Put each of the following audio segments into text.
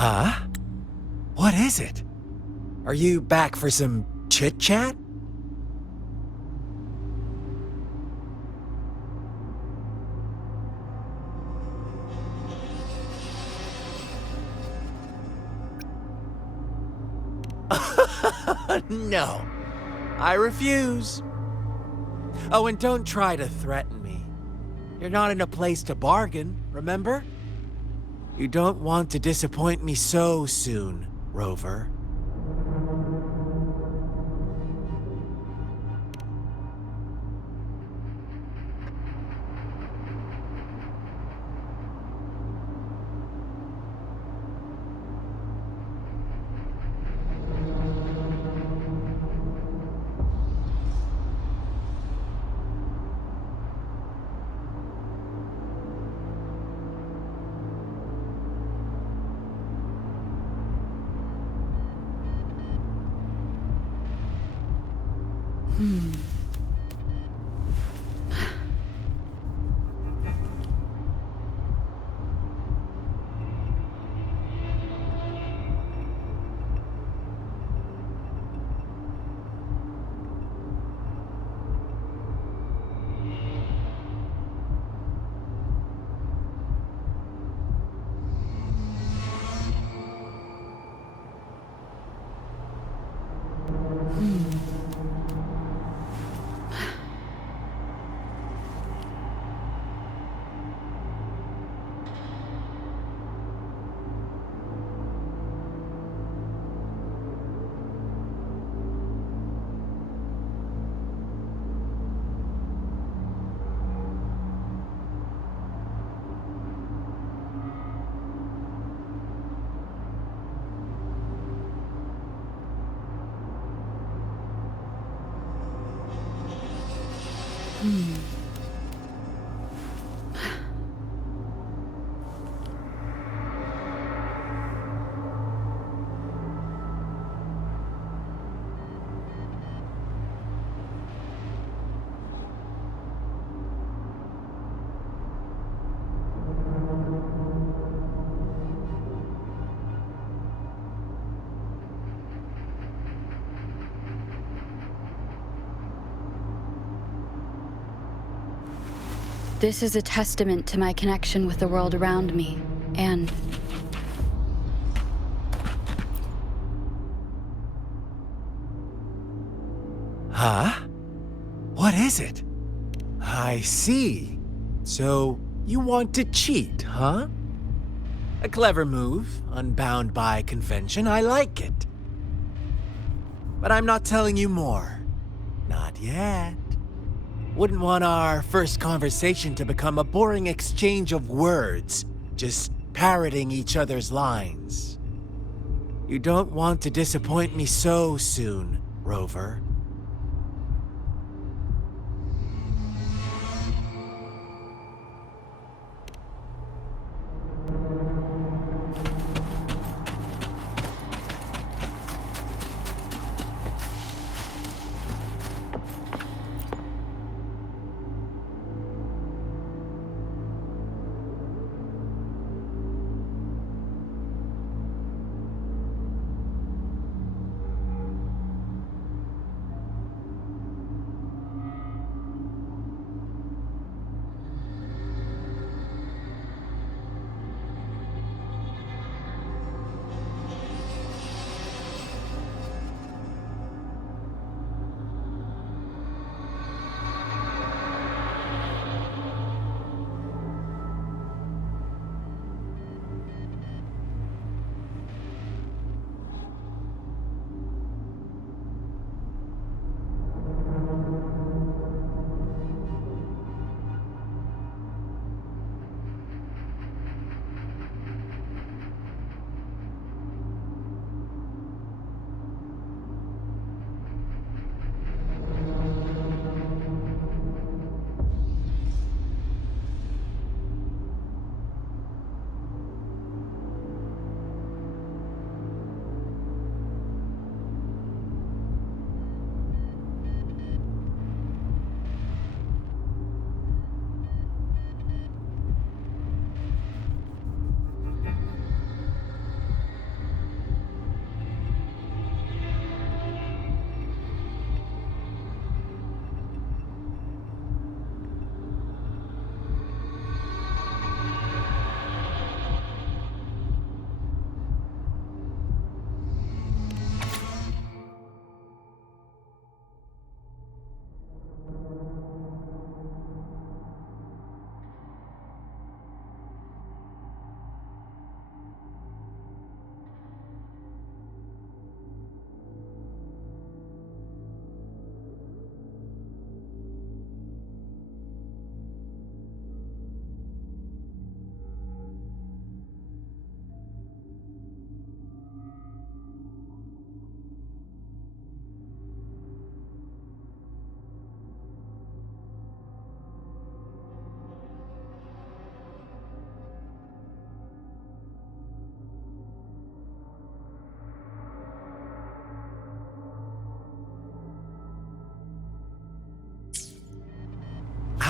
Huh? What is it? Are you back for some chit-chat? No, I refuse. Oh, and don't try to threaten me. You're not in a place to bargain, remember? You don't want to disappoint me so soon, Rover. This is a testament to my connection with the world around me, and... Huh? What is it? I see. So, you want to cheat, huh? A clever move, unbound by convention. I like it. But I'm not telling you more. Not yet. Wouldn't want our first conversation to become a boring exchange of words, just parroting each other's lines. You don't want to disappoint me so soon, Rover.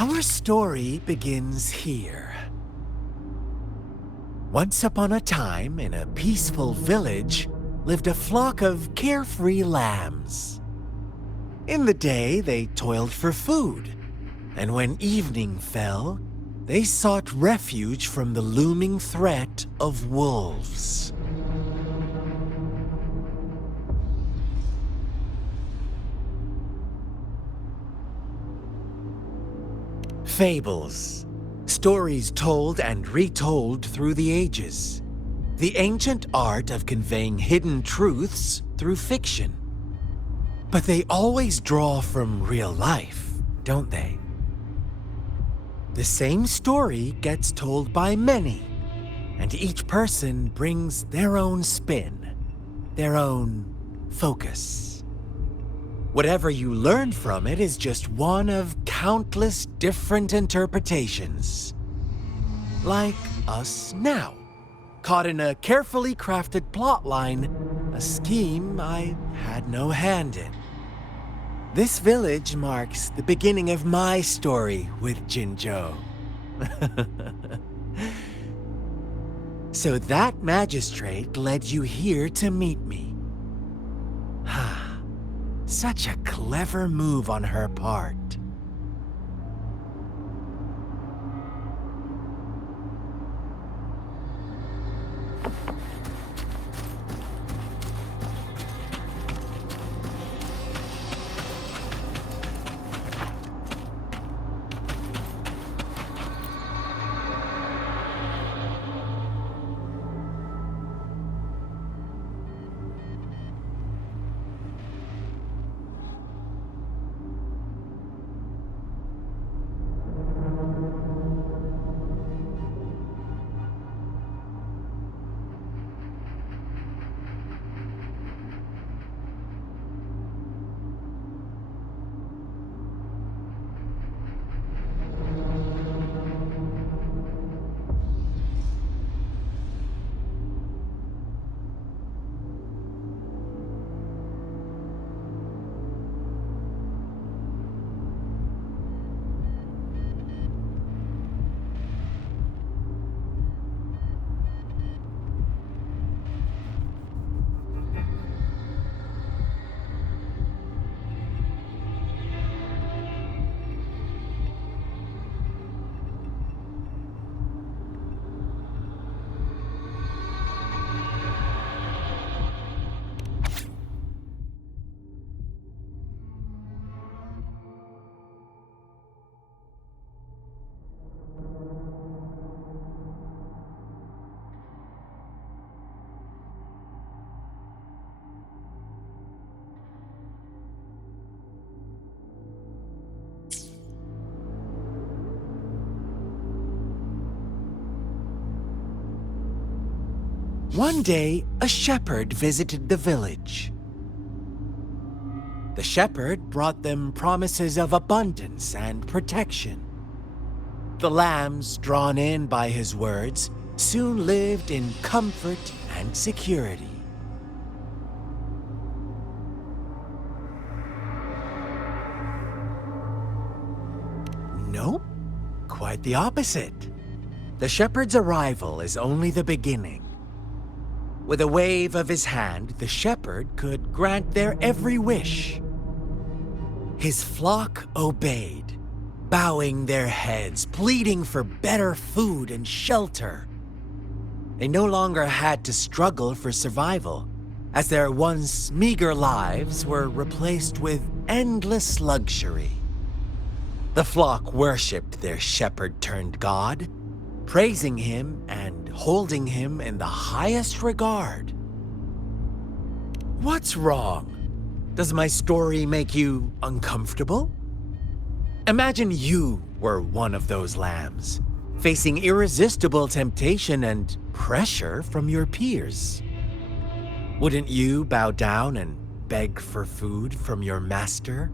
Our story begins here. Once upon a time, in a peaceful village, lived a flock of carefree lambs. In the day, they toiled for food, and when evening fell, they sought refuge from the looming threat of wolves. Fables. Stories told and retold through the ages. The ancient art of conveying hidden truths through fiction. But they always draw from real life, don't they? The same story gets told by many, and each person brings their own spin, their own focus. Whatever you learn from it is just one of countless different interpretations. Like us now, caught in a carefully crafted plotline, a scheme I had no hand in. This village marks the beginning of my story with Jinzhou. So that magistrate led you here to meet me. Such a clever move on her part. One day, a shepherd visited the village. The shepherd brought them promises of abundance and protection. The lambs, drawn in by his words, soon lived in comfort and security. Nope, quite the opposite. The shepherd's arrival is only the beginning. With a wave of his hand, the shepherd could grant their every wish. His flock obeyed, bowing their heads, pleading for better food and shelter. They no longer had to struggle for survival, as their once meager lives were replaced with endless luxury. The flock worshipped their shepherd-turned-god, praising him and holding him in the highest regard. What's wrong? Does my story make you uncomfortable? Imagine you were one of those lambs, facing irresistible temptation and pressure from your peers. Wouldn't you bow down and beg for food from your master?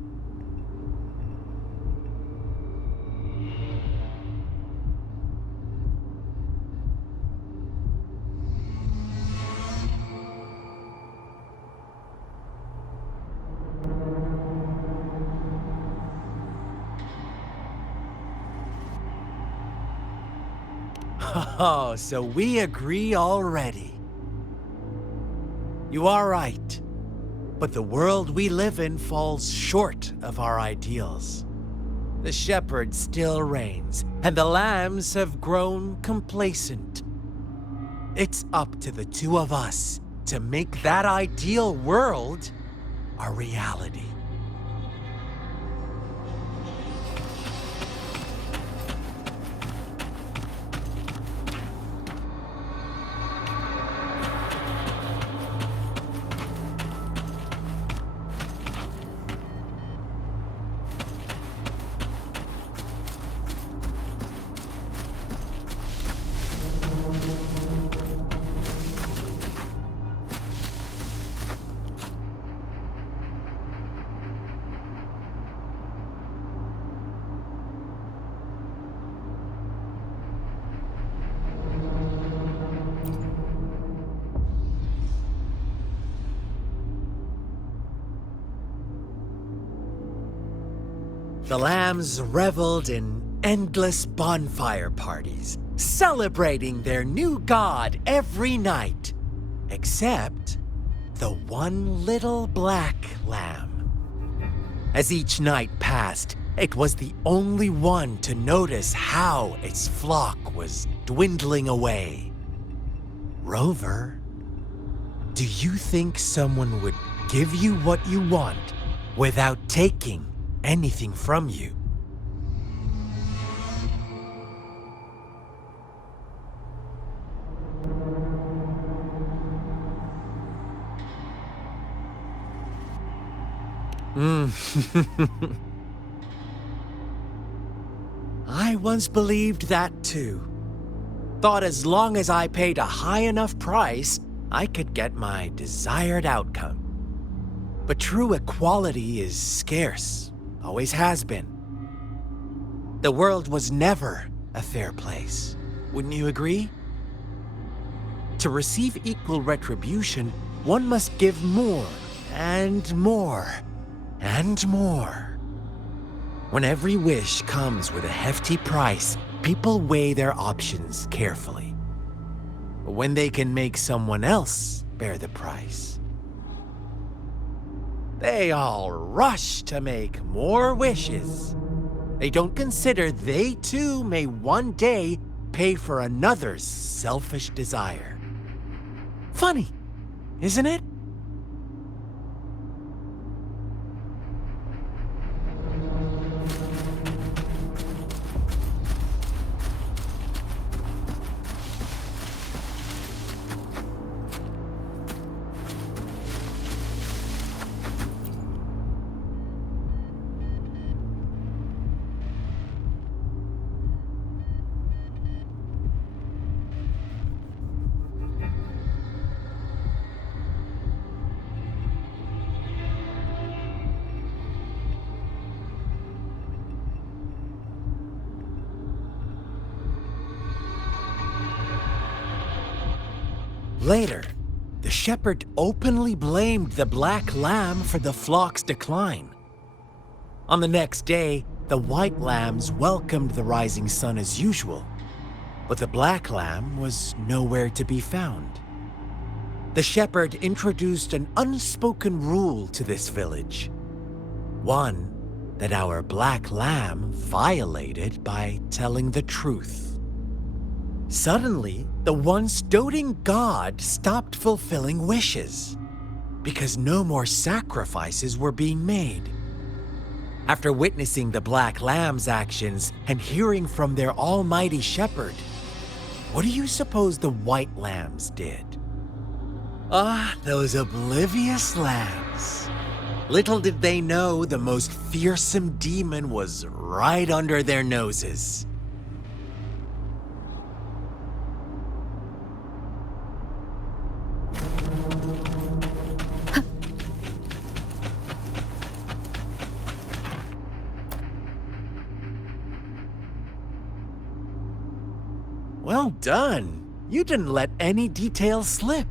Oh, so we agree already. You are right. But the world we live in falls short of our ideals. The shepherd still reigns, and the lambs have grown complacent. It's up to the two of us to make that ideal world a reality. The lambs reveled in endless bonfire parties, celebrating their new god every night, except the one little black lamb. As each night passed, it was the only one to notice how its flock was dwindling away. Rover, do you think someone would give you what you want without taking anything from you? I once believed that too. Thought as long as I paid a high enough price, I could get my desired outcome. But true equality is scarce, always has been. The world was never a fair place, wouldn't you agree? To receive equal retribution, one must give more and more and more. When every wish comes with a hefty price, people weigh their options carefully. But when they can make someone else bear the price, they all rush to make more wishes. They don't consider they too may one day pay for another's selfish desire. Funny, isn't it? Later, the shepherd openly blamed the black lamb for the flock's decline. On the next day, the white lambs welcomed the rising sun as usual, but the black lamb was nowhere to be found. The shepherd introduced an unspoken rule to this village, one that our black lamb violated by telling the truth. Suddenly, the once doting god stopped fulfilling wishes because no more sacrifices were being made. After witnessing the black lamb's actions and hearing from their almighty shepherd, what do you suppose the white lambs did? Ah, those oblivious lambs. Little did they know the most fearsome demon was right under their noses. Well done. You didn't let any details slip.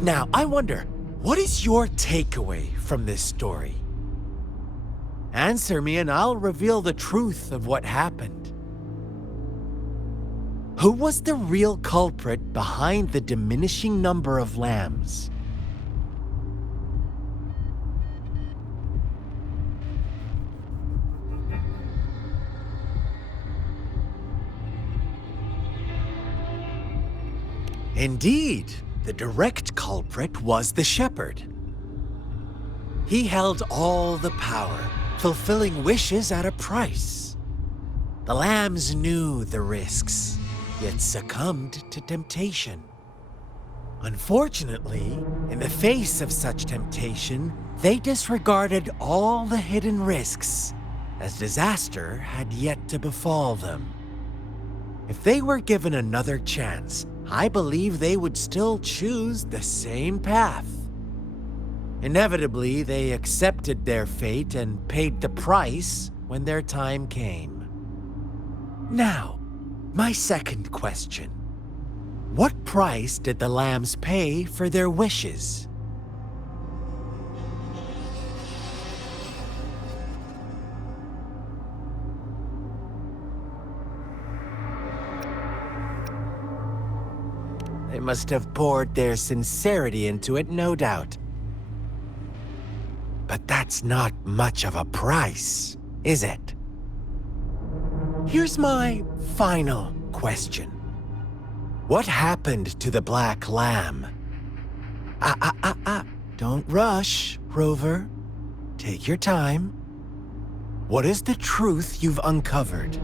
Now, I wonder, what is your takeaway from this story? Answer me and I'll reveal the truth of what happened. Who was the real culprit behind the diminishing number of lambs? Indeed, the direct culprit was the shepherd. He held all the power, fulfilling wishes at a price. The lambs knew the risks, yet succumbed to temptation. Unfortunately, in the face of such temptation, they disregarded all the hidden risks, as disaster had yet to befall them. If they were given another chance, I believe they would still choose the same path. Inevitably, they accepted their fate and paid the price when their time came. Now, my second question. What price did the lambs pay for their wishes? They must have poured their sincerity into it, no doubt. But that's not much of a price, is it? Here's my final question. What happened to the black lamb? Don't rush, Rover. Take your time. What is the truth you've uncovered?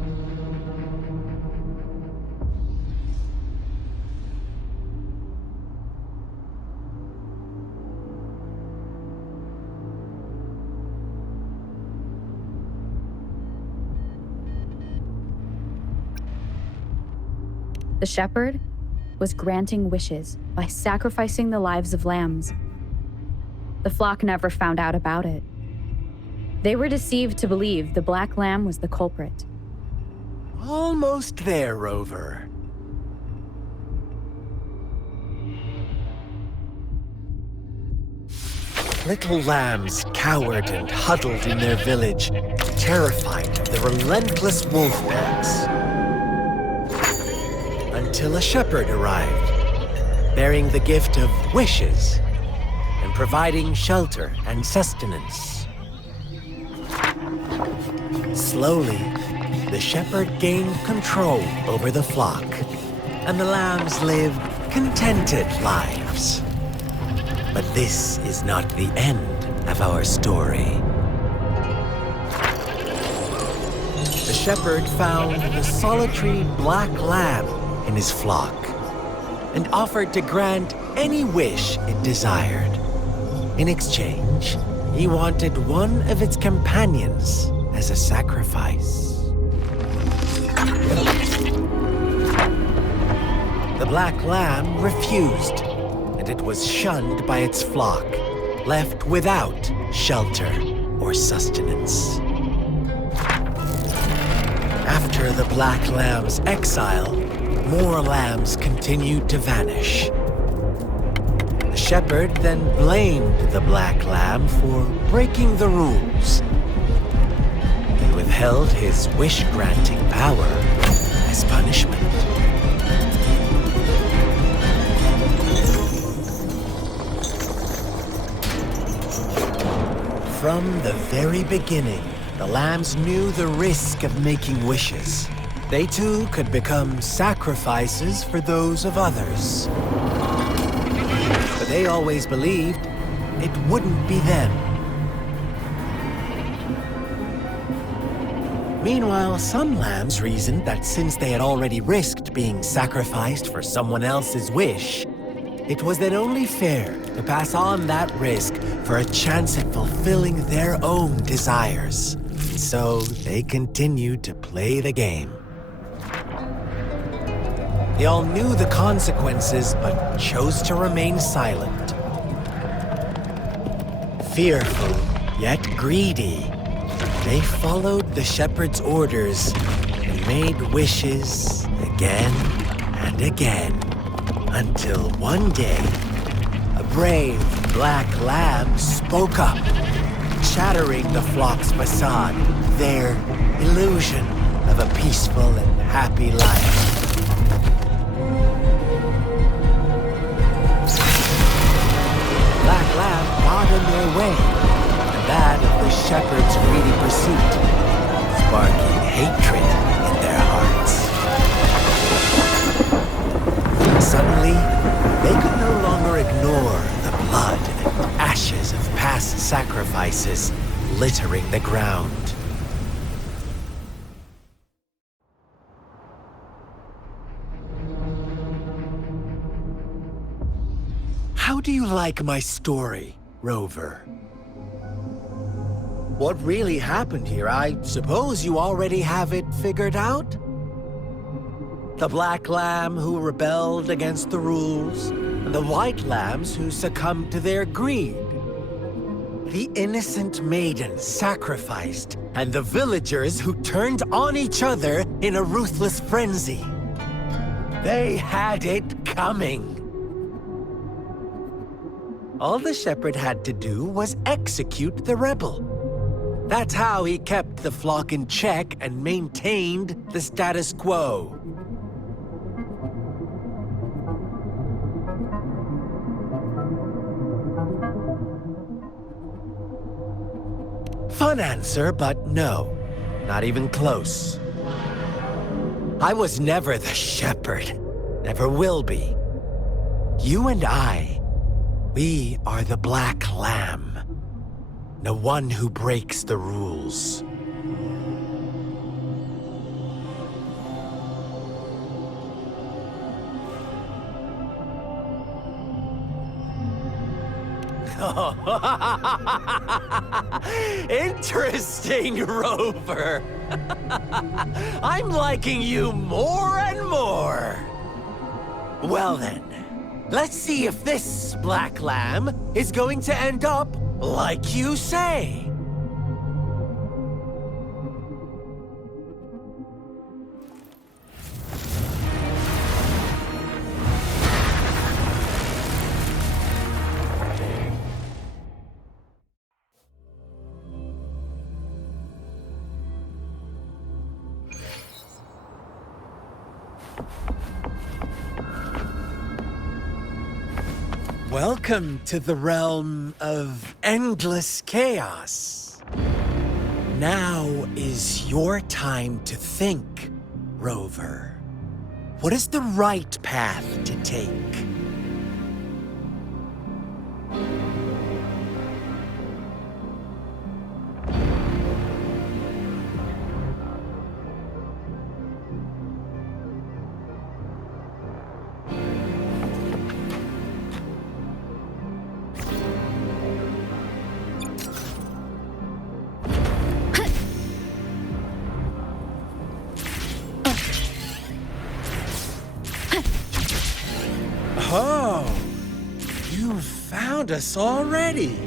The shepherd was granting wishes by sacrificing the lives of lambs. The flock never found out about it. They were deceived to believe the black lamb was the culprit. Almost there, Rover. Little lambs cowered and huddled in their village, terrified of the relentless wolf packs. Until a shepherd arrived, bearing the gift of wishes and providing shelter and sustenance. Slowly, the shepherd gained control over the flock, and the lambs lived contented lives. But this is not the end of our story. The shepherd found the solitary black lamb in his flock and offered to grant any wish it desired. In exchange, he wanted one of its companions as a sacrifice. The black lamb refused, and it was shunned by its flock, left without shelter or sustenance. After the black lamb's exile, more lambs continued to vanish. The shepherd then blamed the black lamb for breaking the rules. He withheld his wish-granting power as punishment. From the very beginning, the lambs knew the risk of making wishes. They too could become sacrifices for those of others. But they always believed it wouldn't be them. Meanwhile, some lambs reasoned that since they had already risked being sacrificed for someone else's wish, it was then only fair to pass on that risk for a chance at fulfilling their own desires. And so they continued to play the game. They all knew the consequences, but chose to remain silent. Fearful, yet greedy, they followed the shepherd's orders and made wishes again and again, until one day, a brave black lamb spoke up, shattering the flock's facade, their illusion of a peaceful and happy life. away, and that of the shepherd's greedy pursuit, sparking hatred in their hearts. Suddenly, they could no longer ignore the blood and ashes of past sacrifices littering the ground. How do you like my story, Rover? What really happened here? I suppose you already have it figured out? The black lamb who rebelled against the rules, and the white lambs who succumbed to their greed. The innocent maiden sacrificed, and the villagers who turned on each other in a ruthless frenzy. They had it coming. All the shepherd had to do was execute the rebel. That's how he kept the flock in check and maintained the status quo. Fun answer, but no, not even close. I was never the shepherd, never will be. You and I, we are the black lamb, the one who breaks the rules. Interesting, Rover. I'm liking you more and more. Well then, let's see if this black lamb is going to end up like you say. Welcome to the realm of endless chaos. Now is your time to think, Rover. What is the right path to take? Oh, you found us already.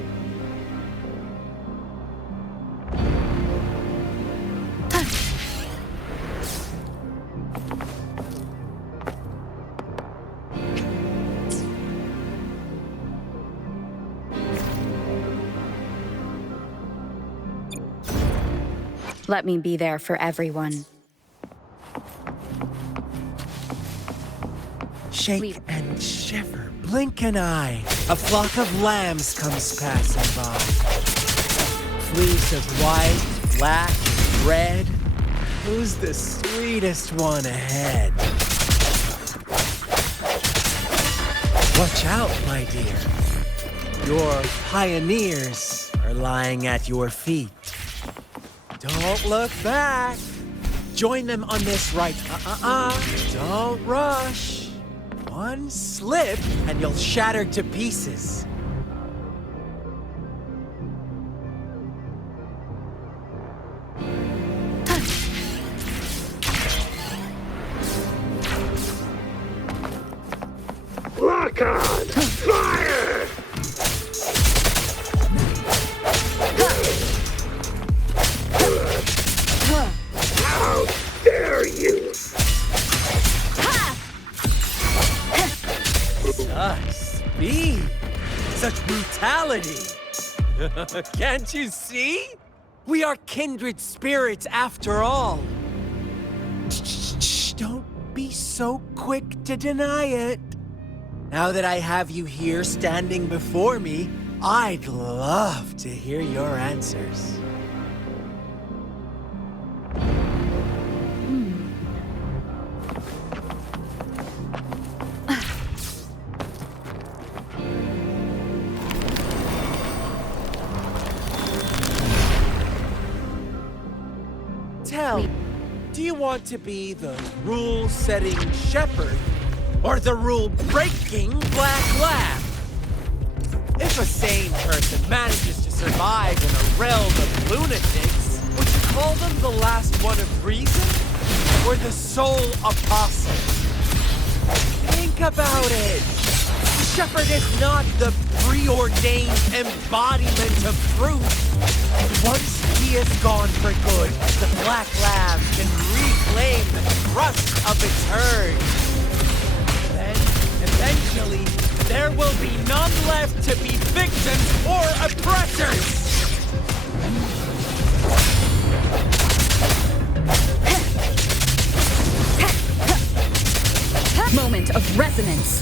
Let me be there for everyone. Shake and shiver, blink an eye. A flock of lambs comes passing by. Fleece of white, black, red. Who's the sweetest one ahead? Watch out, my dear. Your pioneers are lying at your feet. Don't look back. Join them on this right. Don't rush. One slip, and you'll shatter to pieces. Lock on! Fire! How dare you! Such speed! Such brutality! Can't you see? We are kindred spirits after all. Shh, don't be so quick to deny it. Now that I have you here standing before me, I'd love to hear your answers. Tell me, do you want to be the rule-setting shepherd or the rule-breaking black lab? If a sane person manages to survive in a realm of lunatics, would you call them the last one of reason or the sole apostle? Think about it. The shepherd is not the preordained embodiment of truth. Once he is gone for good, the Black Lab can reclaim the trust of its herd. Then, eventually, there will be none left to be victims or oppressors! Moment of resonance.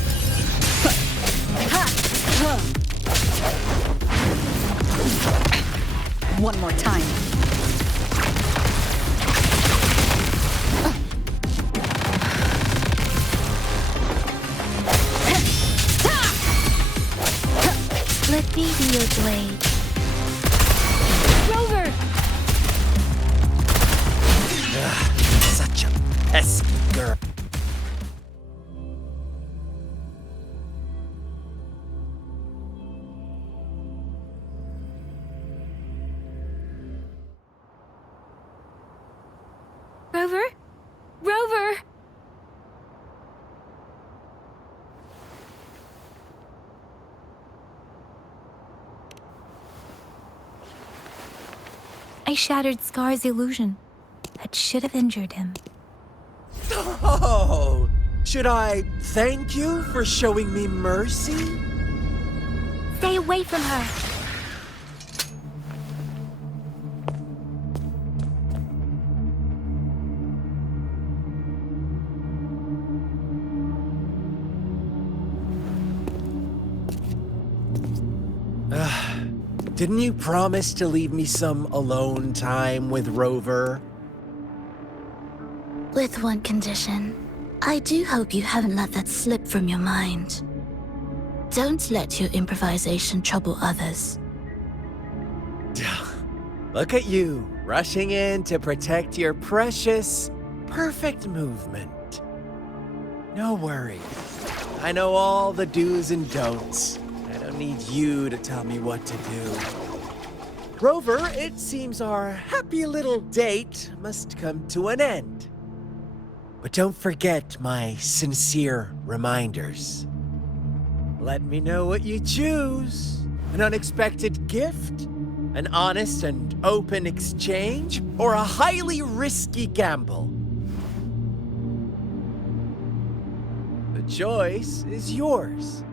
One more time. Let me be your blade. Rover! Such a pesky girl. Rover? Rover! I shattered Scar's illusion. That should have injured him. Oh, should I thank you for showing me mercy? Stay away from her! Didn't you promise to leave me some alone time with Rover? With one condition. I do hope you haven't let that slip from your mind. Don't let your improvisation trouble others. Look at you, rushing in to protect your precious, perfect movement. No worries. I know all the do's and don'ts. I don't need you to tell me what to do. Rover, it seems our happy little date must come to an end. But don't forget my sincere reminders. Let me know what you choose. An unexpected gift? An honest and open exchange? Or a highly risky gamble? The choice is yours.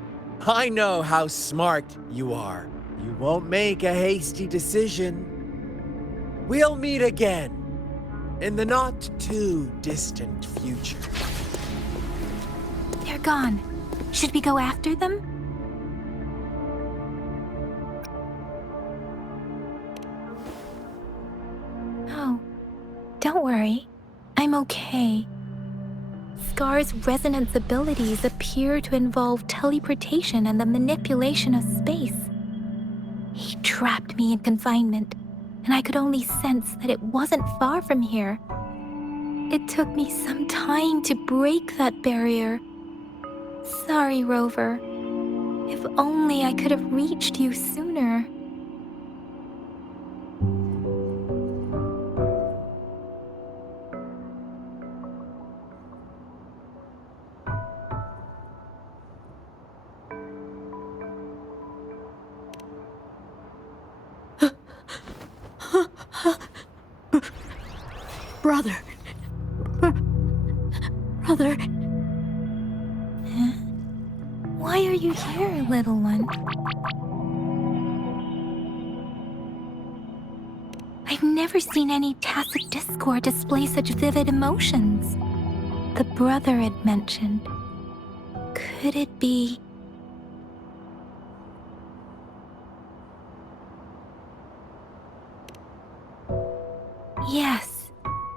I know how smart you are. You won't make a hasty decision. We'll meet again in the not-too-distant future. They're gone. Should we go after them? No. Don't worry. I'm okay. Scar's resonance abilities appear to involve teleportation and the manipulation of space. He trapped me in confinement, and I could only sense that it wasn't far from here. It took me some time to break that barrier. Sorry, Rover. If only I could have reached you sooner. Brother. Brother. Huh? Why are you here, little one? I've never seen any tacit discord display such vivid emotions. The brother had mentioned. Could it be... Yes,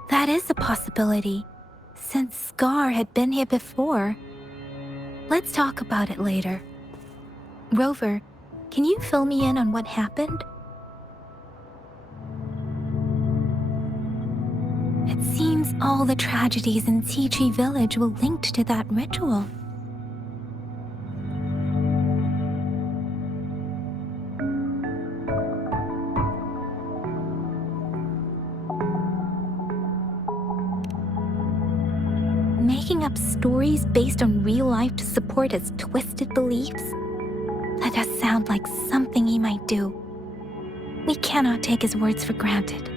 that is a possibility, since Scar had been here before. Let's talk about it later. Rover, can you fill me in on what happened? It seems all the tragedies in Tea Tree Village were linked to that ritual. Making up stories based on real life to support his twisted beliefs? That does sound like something he might do. We cannot take his words for granted.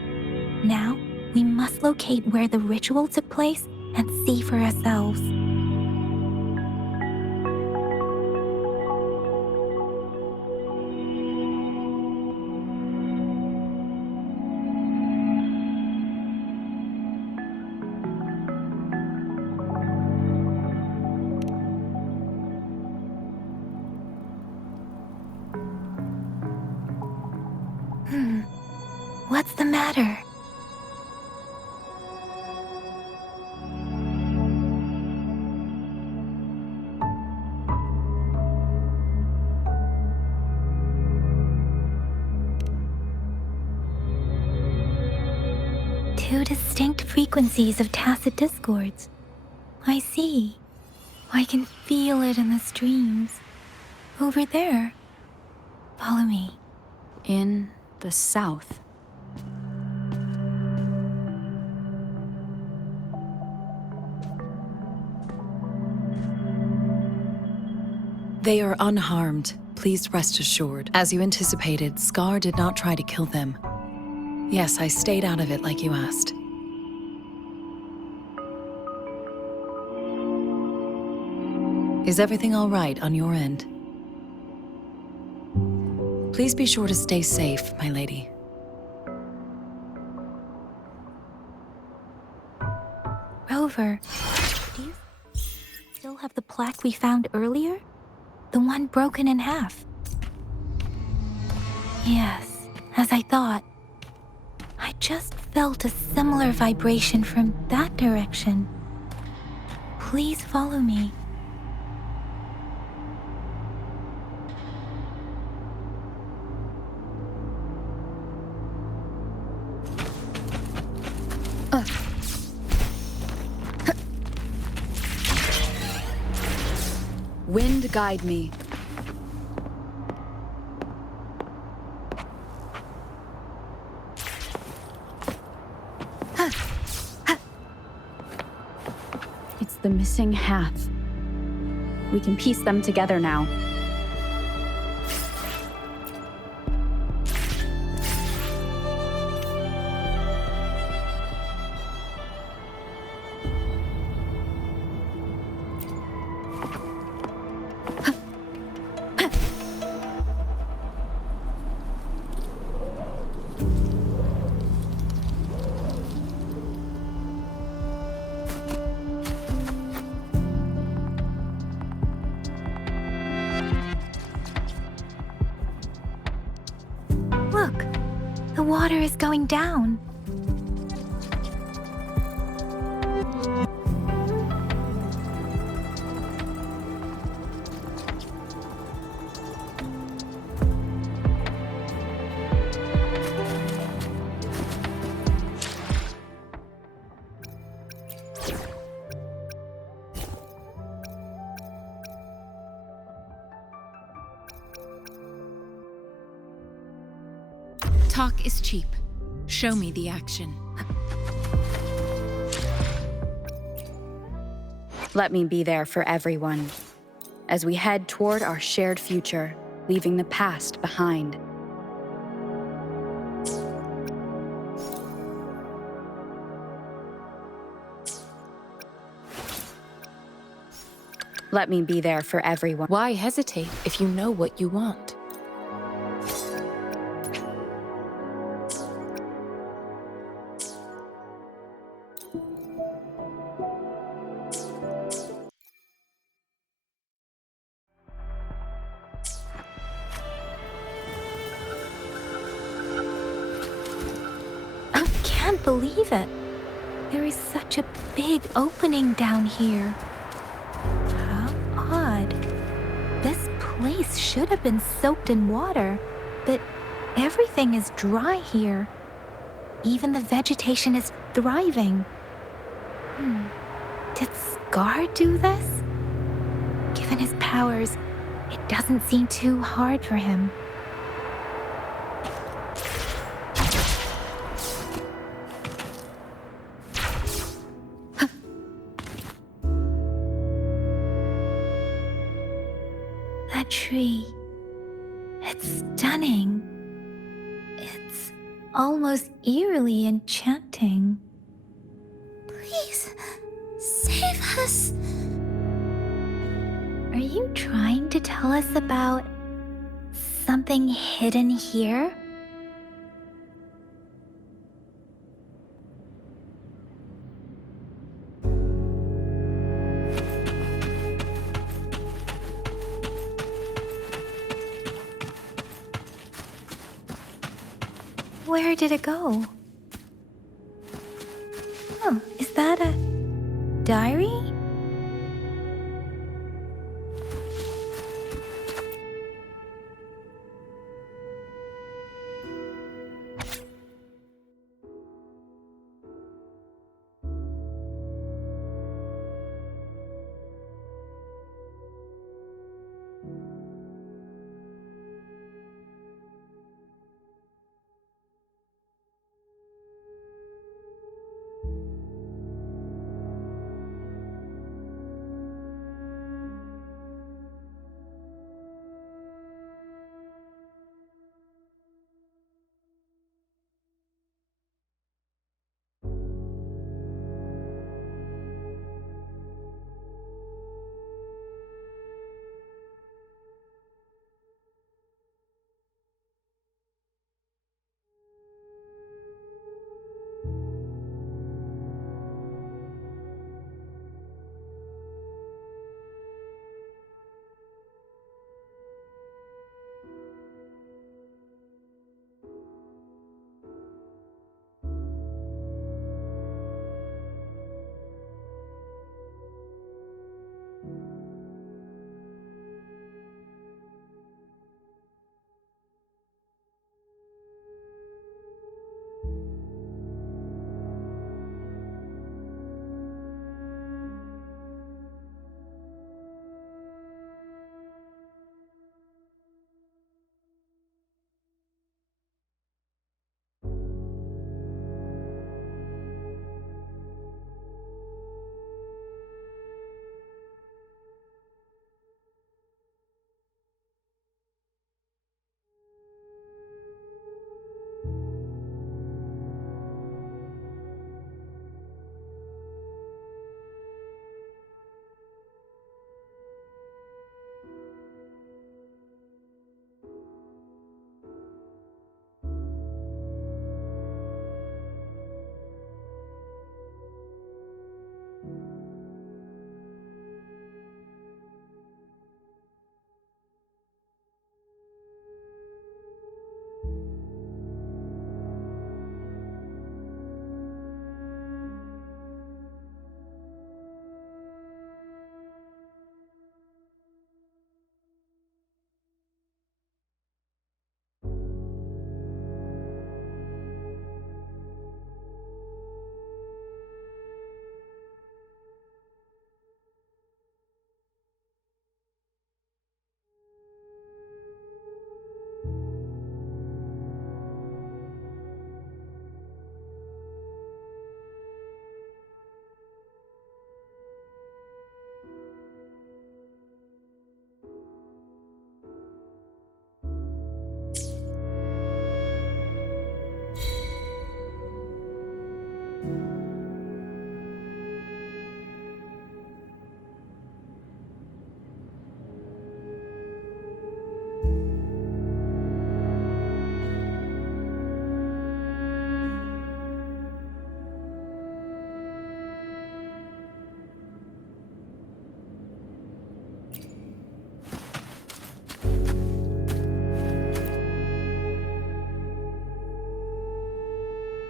Now, we must locate where the ritual took place and see for ourselves. What's the matter? Two distinct frequencies of tacit discords. I see. I can feel it in the streams. Over there. Follow me. In the south. They are unharmed, please rest assured. As you anticipated, Scar did not try to kill them. Yes, I stayed out of it like you asked. Is everything all right on your end? Please be sure to stay safe, my lady. Rover, do you still have the plaque we found earlier? The one broken in half. Yes, as I thought. I just felt a similar vibration from that direction. Please follow me. Wind guide me. It's the missing half. We can piece them together now. Look, the water is going down. Talk is cheap. Show me the action. Let me be there for everyone as we head toward our shared future, leaving the past behind. Let me be there for everyone. Why hesitate if you know what you want? can't believe it. There is such a big opening down here. How odd. This place should have been soaked in water, but everything is dry here. Even the vegetation is thriving. Did Scar do this? Given his powers, it doesn't seem too hard for him. That tree. It's stunning. It's almost eerily enchanting. Please, save us. Are you trying to tell us about something hidden here? Where did it go? Oh, is that a diary?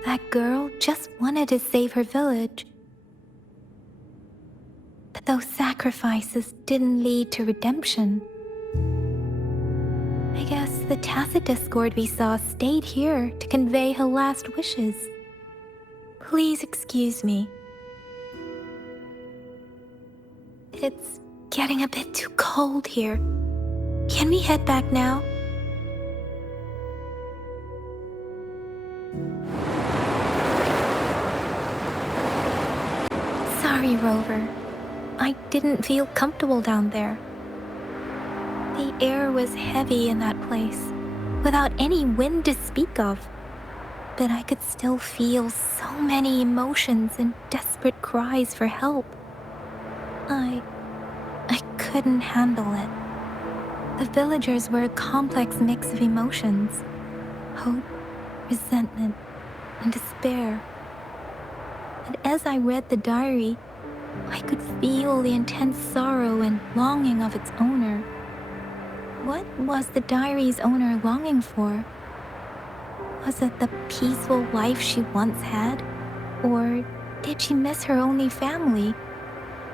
That girl just wanted to save her village. But those sacrifices didn't lead to redemption. I guess the tacit discord we saw stayed here to convey her last wishes. Please excuse me. It's getting a bit too cold here. Can we head back now? Sorry, Rover. I didn't feel comfortable down there. The air was heavy in that place, without any wind to speak of. But I could still feel so many emotions and desperate cries for help. I couldn't handle it. The villagers were a complex mix of emotions: hope, resentment, and despair. And as I read the diary, I could feel the intense sorrow and longing of its owner. What was the diary's owner longing for? Was it the peaceful life she once had? Or did she miss her only family?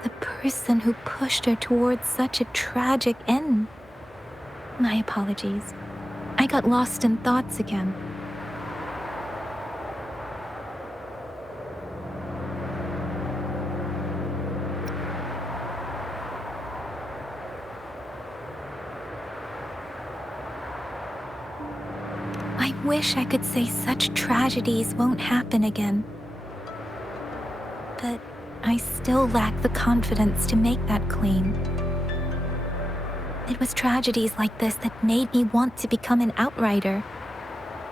The person who pushed her towards such a tragic end? My apologies. I got lost in thoughts again. I wish I could say such tragedies won't happen again. But I still lack the confidence to make that claim. It was tragedies like this that made me want to become an outrider.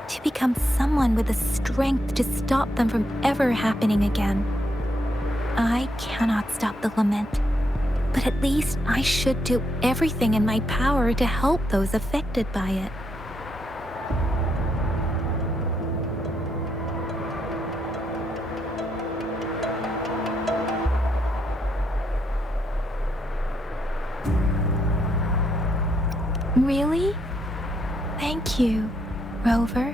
To become someone with the strength to stop them from ever happening again. I cannot stop the lament, but at least I should do everything in my power to help those affected by it. Really? Thank you, Rover.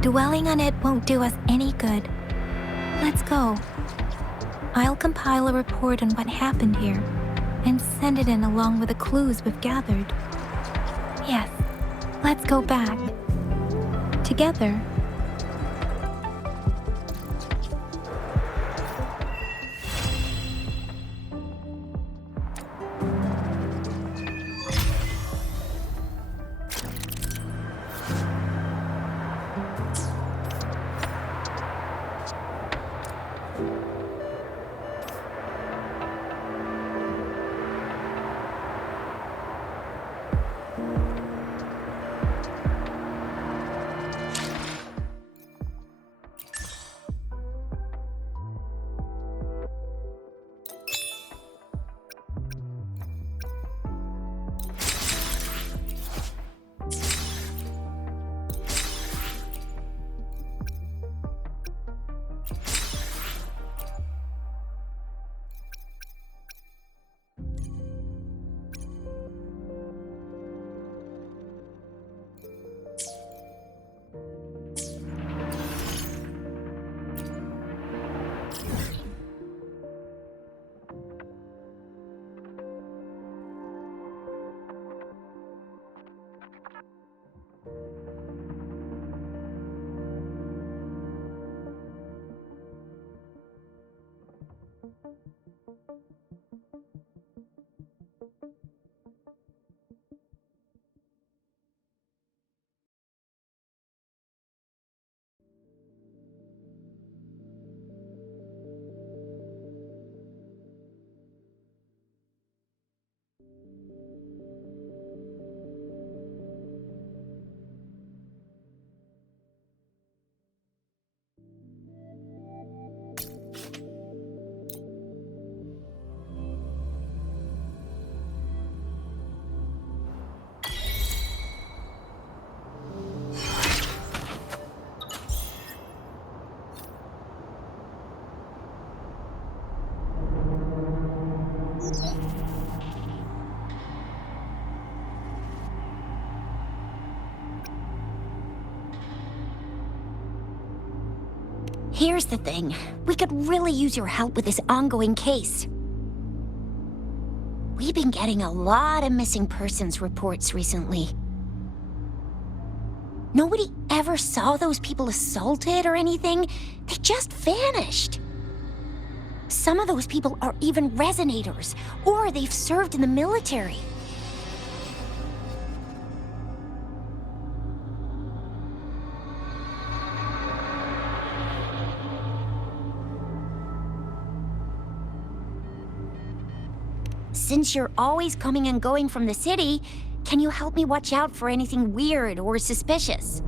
Dwelling on it won't do us any good. Let's go. I'll compile a report on what happened here and send it in along with the clues we've gathered. Yes, let's go back. Together. Here's the thing. We could really use your help with this ongoing case. We've been getting a lot of missing persons reports recently. Nobody ever saw those people assaulted or anything. They just vanished. Some of those people are even resonators, or they've served in the military. Since you're always coming and going from the city, can you help me watch out for anything weird or suspicious?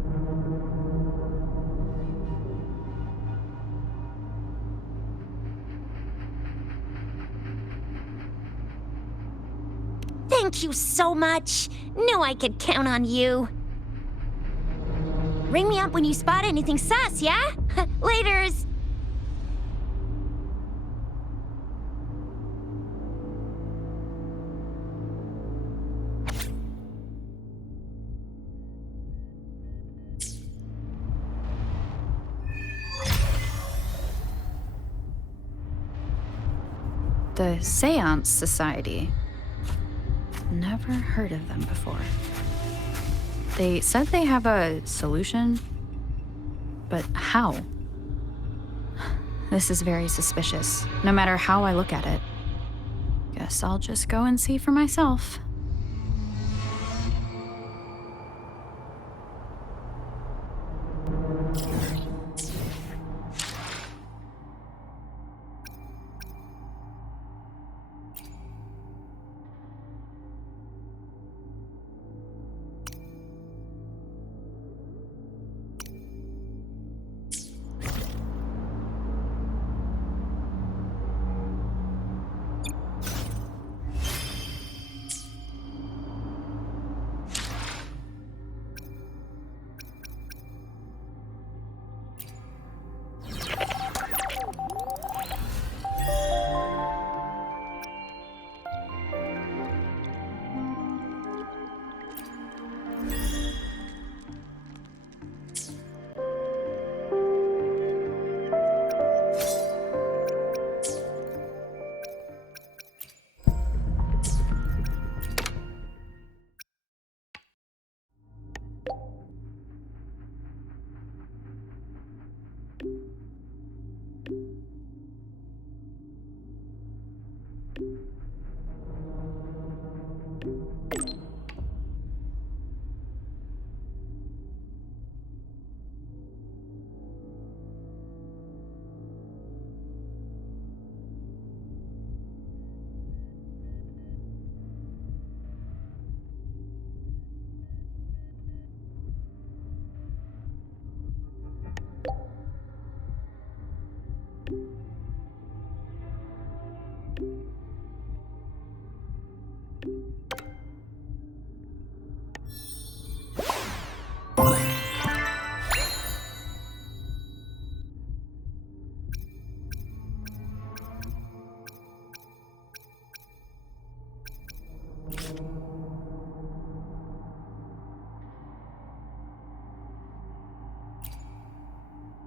Thank you so much. Knew I could count on you. Ring me up when you spot anything sus, yeah? Laters! The Seance Society. Never heard of them before. They said they have a solution, but how? This is very suspicious, no matter how I look at it. Guess I'll just go and see for myself.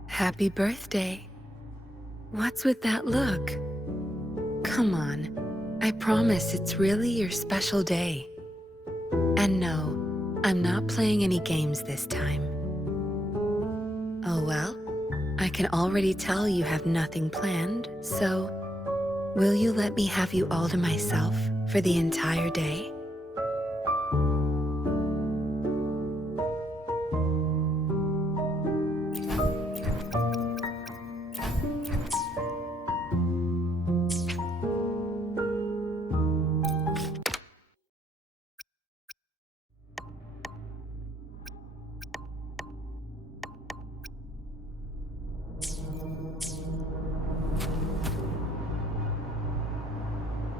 Happy birthday. What's with that look? Come on, I promise it's really your special day. And no, I'm not playing any games this time. Oh well, I can already tell you have nothing planned, so will you let me have you all to myself for the entire day?